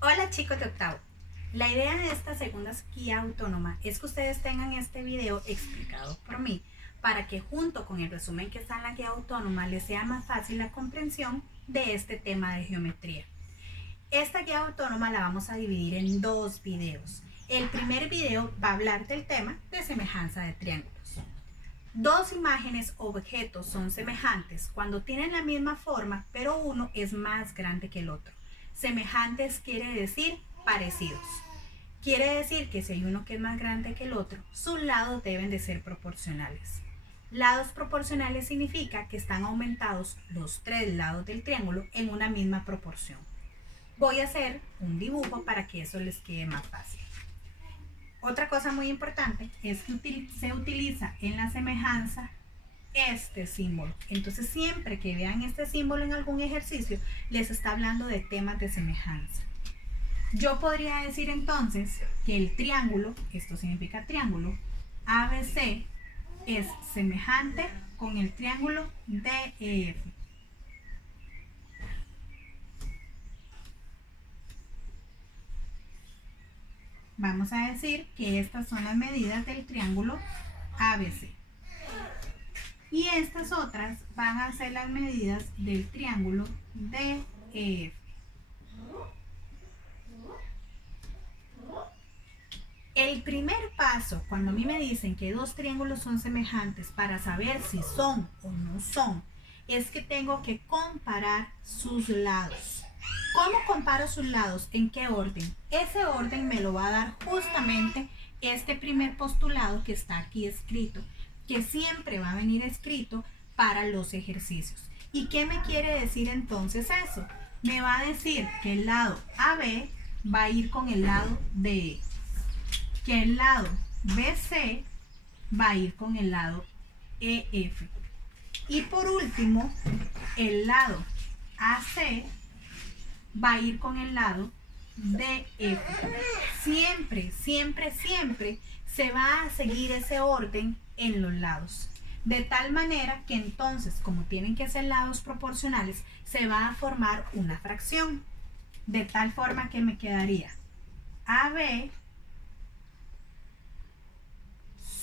Hola chicos de octavo. La idea de esta segunda guía autónoma es que ustedes tengan este video explicado por mí para que junto con el resumen que está en la guía autónoma les sea más fácil la comprensión de este tema de geometría. Esta guía autónoma la vamos a dividir en dos videos. El primer video va a hablar del tema de semejanza de triángulos. Dos imágenes o objetos son semejantes cuando tienen la misma forma, pero uno es más grande que el otro. Semejantes quiere decir parecidos. Quiere decir que si hay uno que es más grande que el otro, sus lados deben de ser proporcionales. Lados proporcionales significa que están aumentados los tres lados del triángulo en una misma proporción. Voy a hacer un dibujo para que eso les quede más fácil. Otra cosa muy importante es que se utiliza en la semejanza este símbolo. Entonces siempre que vean este símbolo en algún ejercicio, les está hablando de temas de semejanza. Yo podría decir entonces que el triángulo, esto significa triángulo, ABC es semejante con el triángulo DEF. Vamos a decir que estas son las medidas del triángulo ABC. Y estas otras van a ser las medidas del triángulo DEF. El primer paso, cuando a mí me dicen que dos triángulos son semejantes para saber si son o no son, es que tengo que comparar sus lados. ¿Cómo comparo sus lados? ¿En qué orden? Ese orden me lo va a dar justamente este primer postulado que está aquí escrito, que siempre va a venir escrito para los ejercicios. ¿Y qué me quiere decir entonces eso? Me va a decir que el lado AB va a ir con el lado DE, que el lado BC va a ir con el lado EF. Y por último, el lado AC va a ir con el lado DF. Siempre, siempre, siempre se va a seguir ese orden en los lados. De tal manera que entonces, como tienen que ser lados proporcionales, se va a formar una fracción. De tal forma que me quedaría AB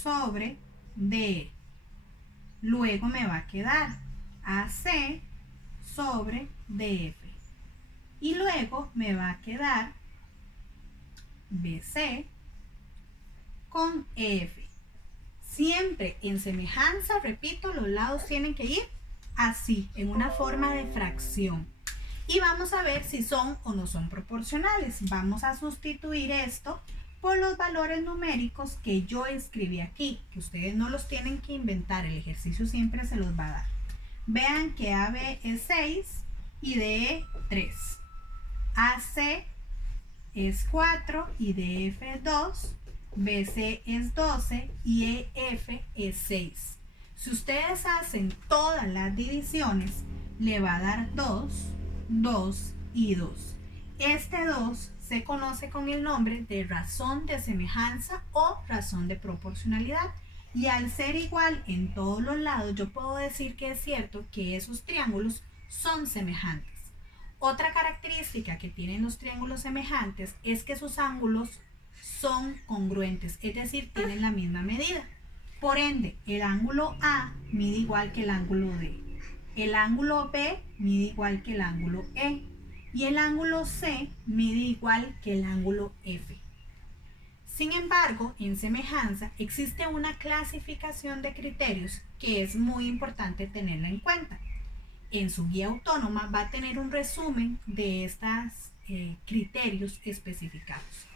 sobre DE. Luego me va a quedar AC sobre DF. Y luego me va a quedar BC con EF. Siempre en semejanza, repito, los lados tienen que ir así, en una forma de fracción. Y vamos a ver si son o no son proporcionales. Vamos a sustituir esto por los valores numéricos que yo escribí aquí, que ustedes no los tienen que inventar, el ejercicio siempre se los va a dar. Vean que AB es 6 y DE 3. AC es 4 y DF es 2. BC es 12 y EF es 6. Si ustedes hacen todas las divisiones, le va a dar 2, 2 y 2. Este 2 se conoce con el nombre de razón de semejanza o razón de proporcionalidad. Y al ser igual en todos los lados, yo puedo decir que es cierto que esos triángulos son semejantes. Otra característica que tienen los triángulos semejantes es que sus ángulos son congruentes, es decir, tienen la misma medida. Por ende, el ángulo A mide igual que el ángulo D. El ángulo B mide igual que el ángulo E. Y el ángulo C mide igual que el ángulo F. Sin embargo, en semejanza existe una clasificación de criterios que es muy importante tenerla en cuenta. En su guía autónoma va a tener un resumen de estos criterios especificados.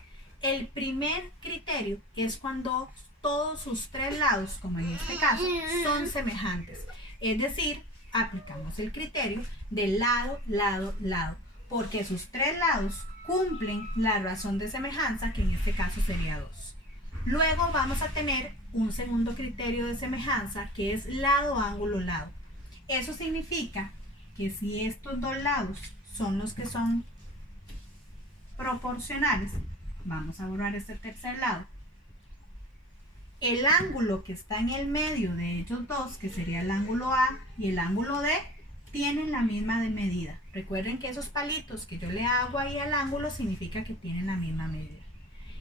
El primer criterio es cuando todos sus tres lados, como en este caso, son semejantes. Es decir, aplicamos el criterio de lado, lado, lado, porque sus tres lados cumplen la razón de semejanza, que en este caso sería 2. Luego vamos a tener un segundo criterio de semejanza, que es lado, ángulo, lado. Eso significa que si estos dos lados son los que son proporcionales, vamos a borrar este tercer lado, el ángulo que está en el medio de ellos dos, que sería el ángulo A y el ángulo D, tienen la misma de medida. Recuerden que esos palitos que yo le hago ahí al ángulo significa que tienen la misma medida.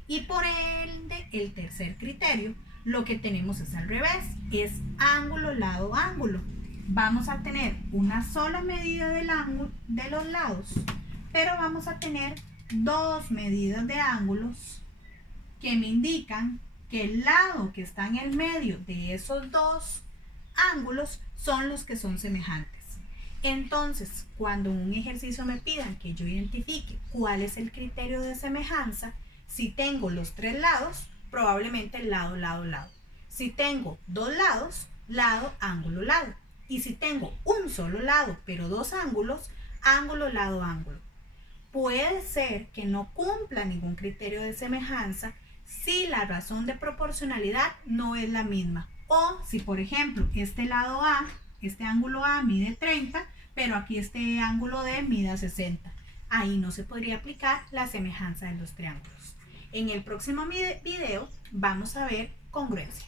Y por ende, el tercer criterio, lo que tenemos es al revés, es ángulo, lado, ángulo. Vamos a tener una sola medida del ángulo de los lados, pero vamos a tener dos medidas de ángulos que me indican que el lado que está en el medio de esos dos ángulos son los que son semejantes. Entonces, cuando en un ejercicio me pidan que yo identifique cuál es el criterio de semejanza, si tengo los tres lados, probablemente lado, lado, lado. Si tengo dos lados, lado, ángulo, lado. Y si tengo un solo lado, pero dos ángulos, ángulo, lado, ángulo. Puede ser que no cumpla ningún criterio de semejanza si la razón de proporcionalidad no es la misma. O si, por ejemplo, este lado A, este ángulo A mide 30, pero aquí este ángulo D mide 60. Ahí no se podría aplicar la semejanza de los triángulos. En el próximo video vamos a ver congruencia.